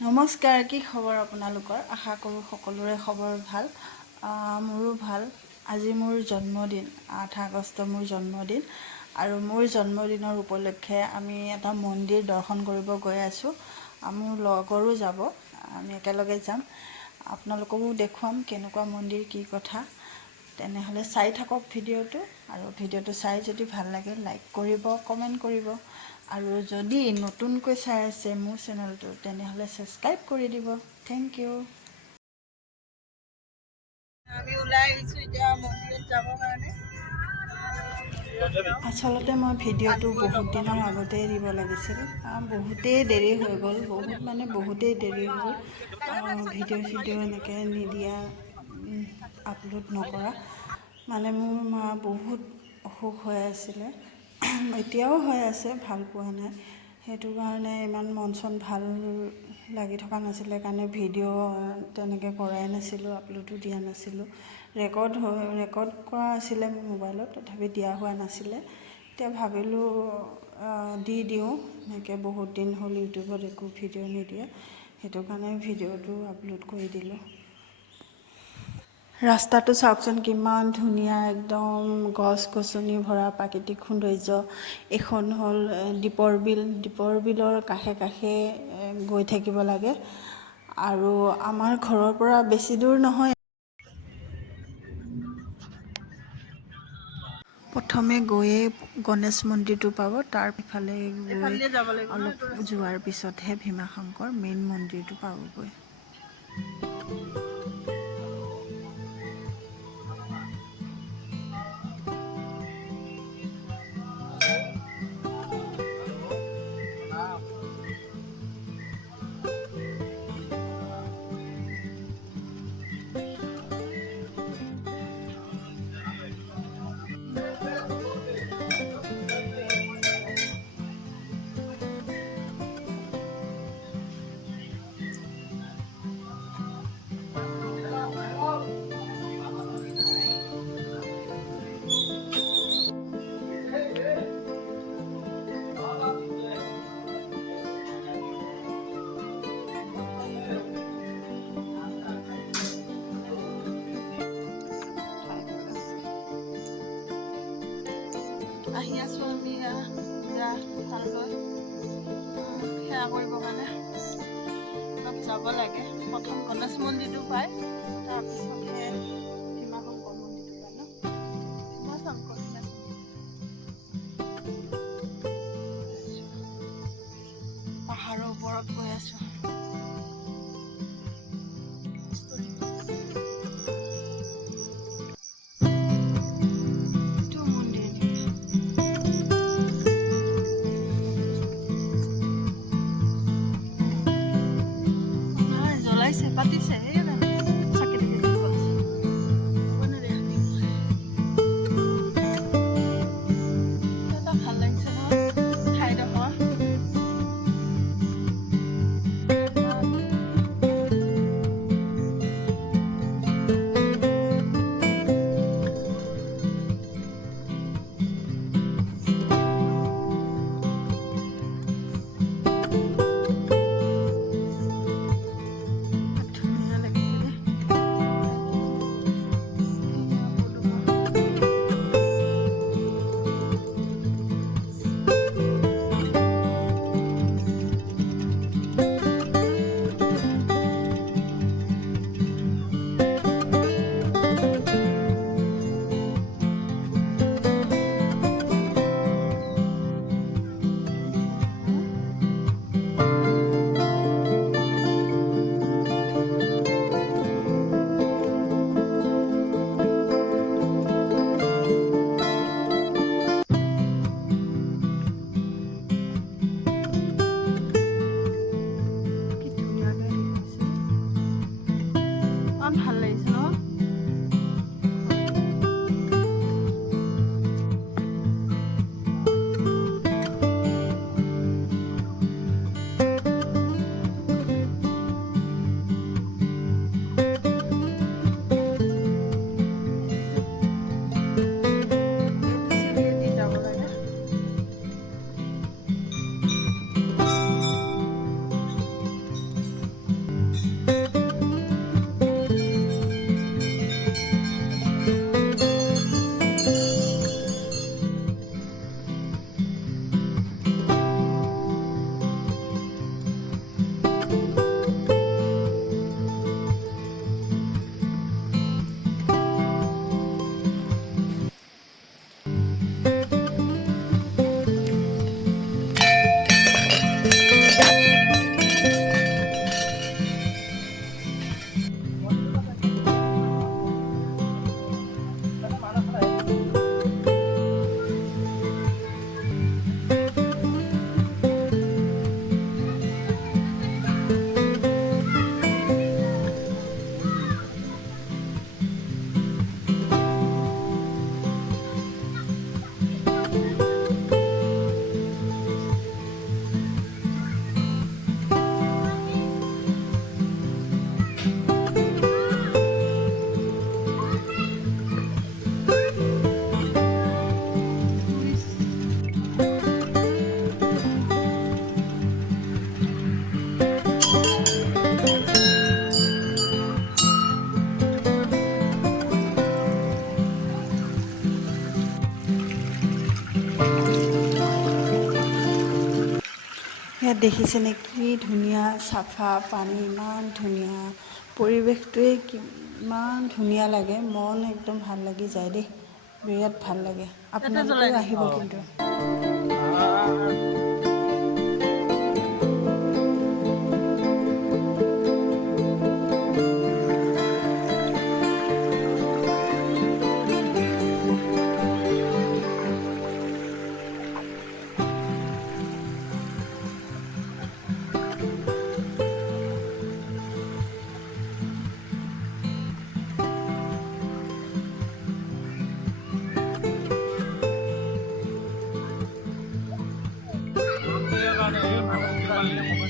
নমস্কাৰ, কি খবৰ আপোনালোকৰ? আশা কৰোঁ সকলোৰে খবৰ ভাল। মোৰো ভাল। আজি মোৰ জন্মদিন, 8 আগষ্ট মোৰ জন্মদিন। আৰু মোৰ জন্মদিনৰ উপলক্ষে আমি এটা মন্দিৰ দৰ্শন কৰিব গৈ আছোঁ। মোৰ লগৰো যাব, আমি একেলগে যাম। আপোনালোককো দেখুৱাম কেনেকুৱা মন্দিৰ, কি কথা। তেনেহ'লে চাই থাকক ভিডিঅ'টো, আৰু ভিডিঅ'টো চাই যদি ভাল লাগে লাইক কৰিব, কমেণ্ট কৰিব। আৰু যদি নতুনকৈ চাই আছে মোৰ চেনেলটো, তেনেহ'লে ছাবস্ক্ৰাইব কৰি দিব। Thank you. আমি ওলাই আহিছোঁ এতিয়া মন্দিৰত যাবৰ কাৰণে। আচলতে মই ভিডিঅ'টো বহুত দিনৰ আগতেই দিব লাগিছিল। বহুতেই দেৰি হৈ গ'ল, বহুতেই দেৰি হ'ল। ভিডিঅ' এনেকৈ নিদিয়া, আপলোড নকৰা। মোৰ বহুত অসুখ হৈ আছিলে, এতিয়াও হৈ আছে, ভাল পোৱা নাই। সেইটো কাৰণে ইমান মন চন ভাল লাগি থকা নাছিলে কাৰণে ভিডিঅ' তেনেকৈ কৰাই নাছিলোঁ, আপলোডো দিয়া নাছিলোঁ। ৰেকৰ্ড কৰা আছিলে মোৰ মোবাইলত, তথাপি দিয়া হোৱা নাছিলে। এতিয়া ভাবিলোঁ দি দিওঁ, এনেকৈ বহুত দিন হ'ল ইউটিউবত একো ভিডিঅ' নিদিয়ে, সেইটো কাৰণে ভিডিঅ'টো আপলোড কৰি দিলোঁ। ৰাস্তাটো চাওকচোন কিমান ধুনীয়া, একদম গছ গছনি ভৰা প্ৰাকৃতিক সৌন্দৰ্য। এইখন হ'ল দীপৰ বিলৰ কাষে কাষে গৈ থাকিব লাগে। আৰু আমাৰ ঘৰৰ পৰা বেছি দূৰ নহয়। প্ৰথমে গৈয়ে গণেশ মন্দিৰটো পাব, তাৰ ইফালে গৈ অলপ যোৱাৰ পিছতহে ভীমাশংকৰ মেইন মন্দিৰটো পাবগৈ। আহি আছোঁ আমি ভালকৈ সেৱা কৰিবৰ কাৰণে। অলপ যাব লাগে, প্ৰথম গণেশ মন্দিৰটো পায়, তাৰপিছতহে ভীমাশংকৰ মন্দিৰটো পায় ন। পাহাৰৰ ওপৰত গৈ আছোঁ। পাতিছে ভাল লাগিছে নহয় ঠাইডোখৰ। ধুনীয়া দেখিছেনে কি ধুনীয়া চাফা পানী, ইমান ধুনীয়া পৰিৱেশটোৱে, কিমান ধুনীয়া লাগে, মন একদম ভাল লাগি যায় দেই, বিৰাট ভাল লাগে। আপোনালোকেও আহিব কিন্তু।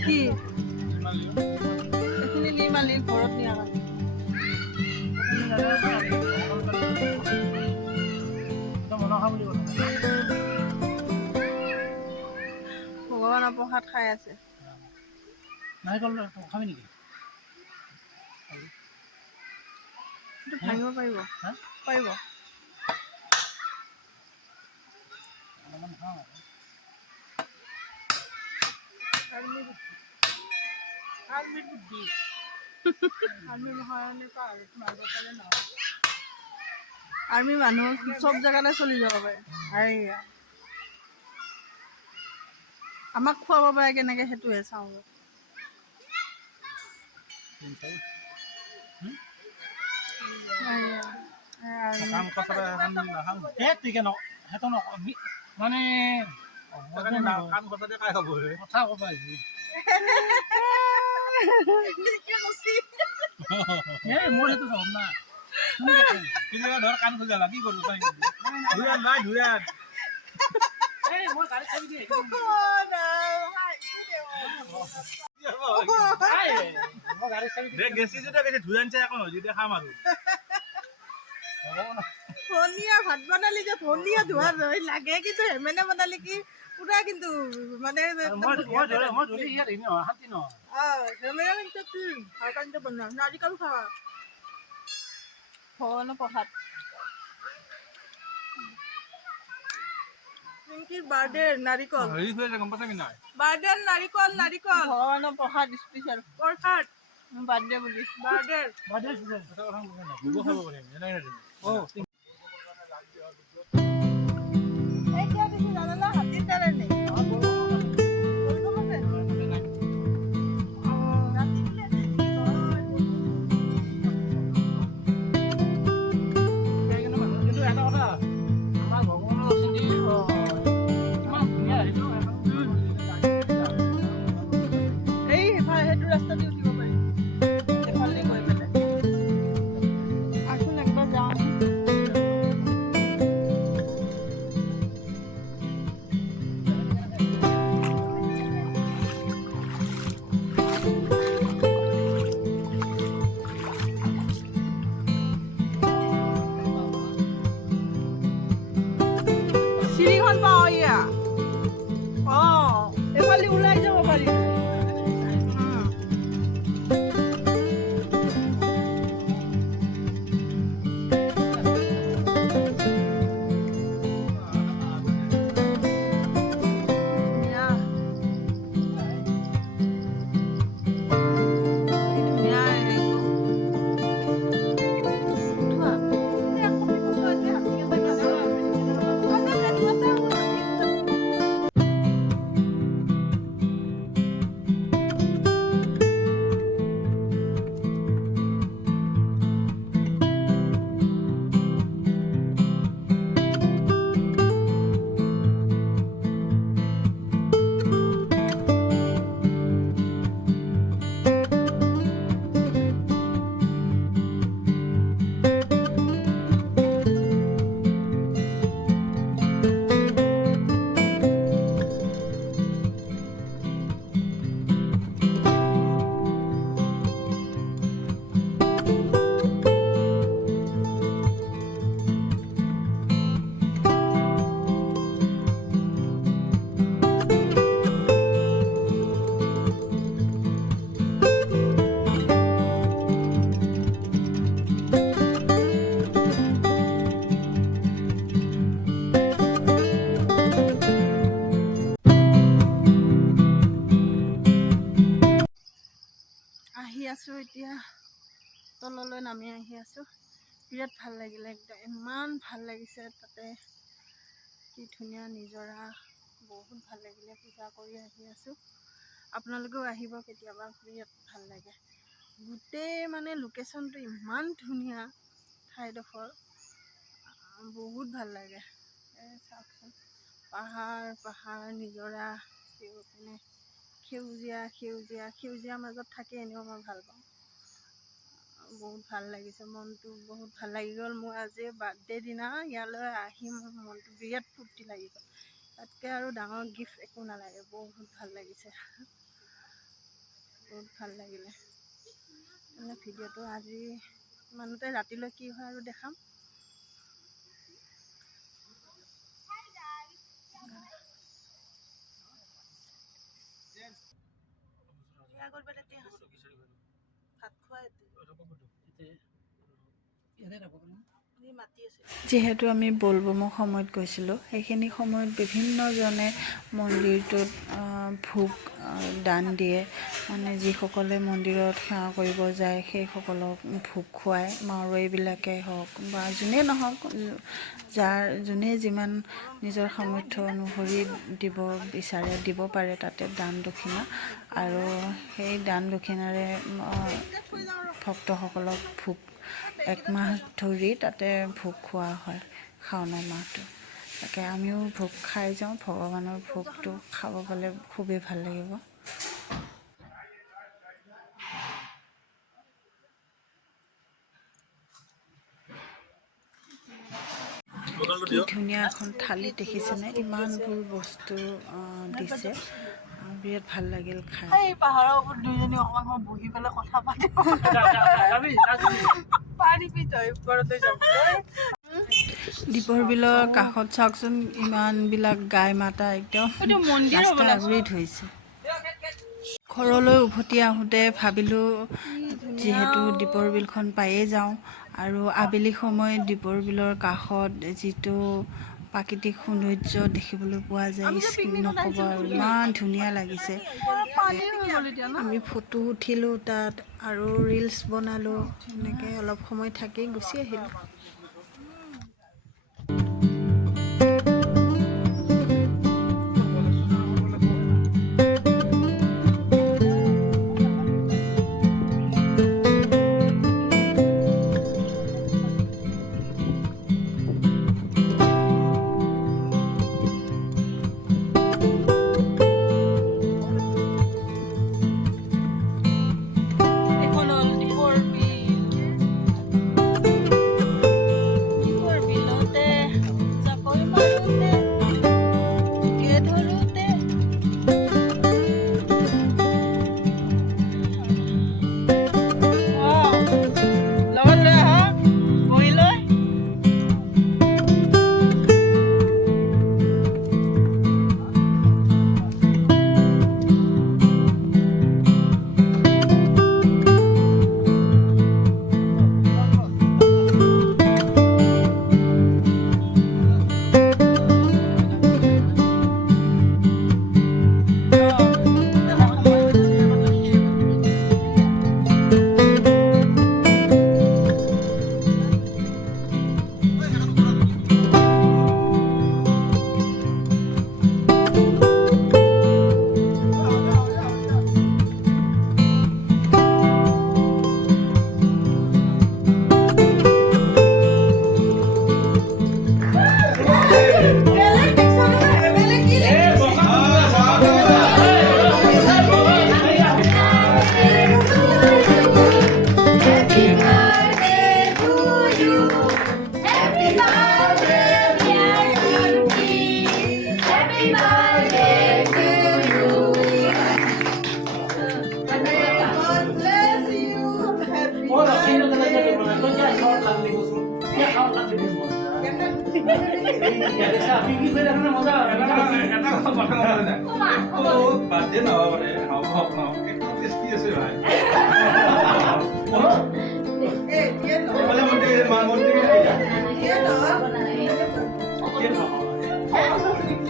কি এইখিনি নি মালি ঘৰত নিয়া ভগৱানৰ প্ৰসাদ খাই আছে। নাৰিকল খাবি নেকি? ভাঙিব পাৰিব, পাৰিব। আৰ্মি মানুহ চব জেগাতে চলি যাব পাৰে। আমাক খুৱাব পাৰে কেনেকে, সেইটোহে চাওঁ। মানে ধনিয়া ভাত বনালি যে ধনিয়া ধোৱা লাগে, কিন্তু হেমেনে বনালি কি পুৰা, কিন্তু মানে নাৰিকল খাৱা ভগৱানৰ প্ৰসাদ। বাৰ্থডে নাৰিকল, বাৰ্থডে নাৰিকল, নাৰিকল ভগৱানৰ প্ৰসাদ স্পেচিয়েল প্ৰসাদ। বাৰ্থডে বুলি বাৰ্থডে হাতীৰ দ্বাৰা নেই চিৰিখন পাওঁ এয়া। এইফালে ওলাই যাব পাৰি। আছোঁ এতিয়া তললৈ নামি আহি আছোঁ। বিৰাট ভাল লাগিলে, একদম ইমান ভাল লাগিছে তাতে, কি ধুনীয়া নিজৰা, বহুত ভাল লাগিলে। পূজা কৰি আহি আছোঁ, আপোনালোকেও আহিব কেতিয়াবা, বিৰাট ভাল লাগে। গোটেই মানে লোকেশ্যনটো ইমান ধুনীয়া, ঠাইডোখৰ বহুত ভাল লাগে। চাওকচোন, পাহাৰ পাহাৰ, নিজৰা, পিনে সেউজীয়া সেউজীয়া সেউজীয়া মাজত থাকি এনেও মই ভাল পাওঁ। বহুত ভাল লাগিছে, মনটো বহুত ভাল লাগি গ'ল। মোৰ আজি বাৰ্থডে দিনা ইয়ালৈ আহি মোৰ মনটো বিৰাট ফূৰ্তি লাগি গ'ল। তাতকৈ আৰু ডাঙৰ গিফ্ট একো নালাগে। বহুত ভাল লাগিছে, বহুত ভাল লাগিলে। ভিডিঅ'টো আজি ইমানতে, ৰাতিলৈ কি হয় আৰু দেখাম। যিহেতু আমি বলবমৰ সময়ত গৈছিলোঁ, সেইখিনি সময়ত বিভিন্নজনে মন্দিৰটোত ভোগ দান দিয়ে। মানে যিসকলে মন্দিৰত সেৱা কৰিব যায় সেইসকলক ভোগ খুৱায়। মাৰোৱাৰীবিলাকে হওক বা যোনেই নহওক, যোনে যিমান নিজৰ সামৰ্থ্য অনুসৰি দিব বিচাৰে দিব পাৰে তাতে দান দক্ষিণা। আৰু সেই দান দক্ষিণাৰে ভক্তসকলক ভোগ 1 মাহ ধৰি তাতে ভোগ খোৱা হয়, শাওণৰ মাহটো। তাকে আমিও ভোগ খাই যাওঁ। ভগৱানৰ ভোগটো খাব পালে খুবেই ভাল লাগিব। কি ধুনীয়া এখন থালি দেখিছেনে, ইমানবোৰ বস্তু দিছে, বিৰাট ভাল লাগিল খাই। পাহাৰৰ ওপৰত দুইজনী অকণমান সময় বহি পেলাই কথা পাতিব পাৰিবি তই ওপৰতে যাবলৈ। দীপৰ বিলৰ কাষত চাওকচোন, ইমানবিলাক গাই মাতা একদম ৰাস্তা আগুৰি ধৰিছে। ঘৰলৈ উভতি আহোঁতে ভাবিলোঁ, যিহেতু দীপৰ বিলখন পায়েই যাওঁ, আৰু আবেলি সময়ত দীপৰ বিলৰ কাষত যিটো প্ৰাকৃতিক সৌন্দৰ্য দেখিবলৈ পোৱা যায়, নক'ব আৰু ইমান ধুনীয়া লাগিছে। আমি ফটো উঠিলোঁ তাত, আৰু ৰিলছ বনালোঁ। এনেকৈ অলপ সময় থাকি গুচি আহিলোঁ।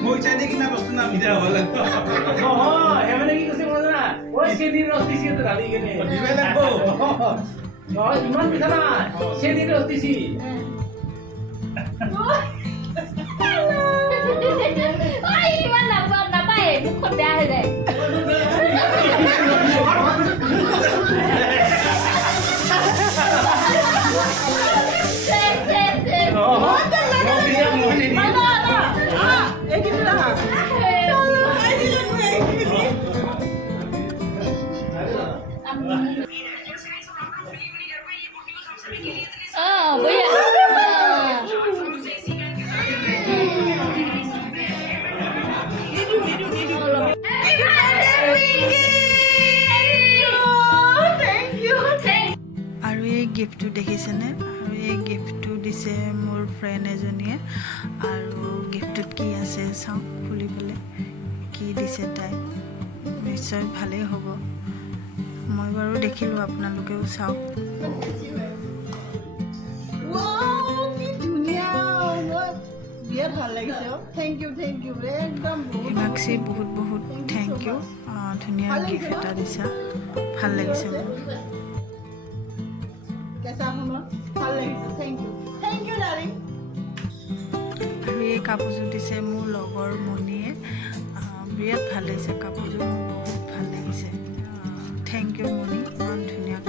Mau cari kita pasti nak video awal. Oh, yang mana kita sih mana? Oh, sih চেনি ৰস দিছি ঢালি কেনে দিবে লাগব ইমান পিঠা নাই চেনি ৰস দিছি ইমান নাপায় মুখত বেয়া হৈ যায় আৰু এই গিফ্টটো দেখিছেনে আৰু এই গিফ্টটো দিছে মোৰ ফ্ৰেণ্ড এজনীয়ে আৰু গিফ্টটোত কি আছে চাওক খুলি পেলাই কি দিছে তাই নিশ্চয় ভালেই হ'ব মই বাৰু দেখিলোঁ আপোনালোকেও চাওক হিমাক্ষী বহুত বহুত থেংক ইউ ধুনীয়া গিফ্ট এটা দিছা ভাল লাগিছে মোৰ আৰু এই কাপোৰযোৰ দিছে মোৰ লগৰ মণিয়ে বিৰাট ভাল লাগিছে কাপোৰযোৰ মোৰ বহুত ভাল লাগিছে থেংক ইউ মণি ইমান ধুনীয়া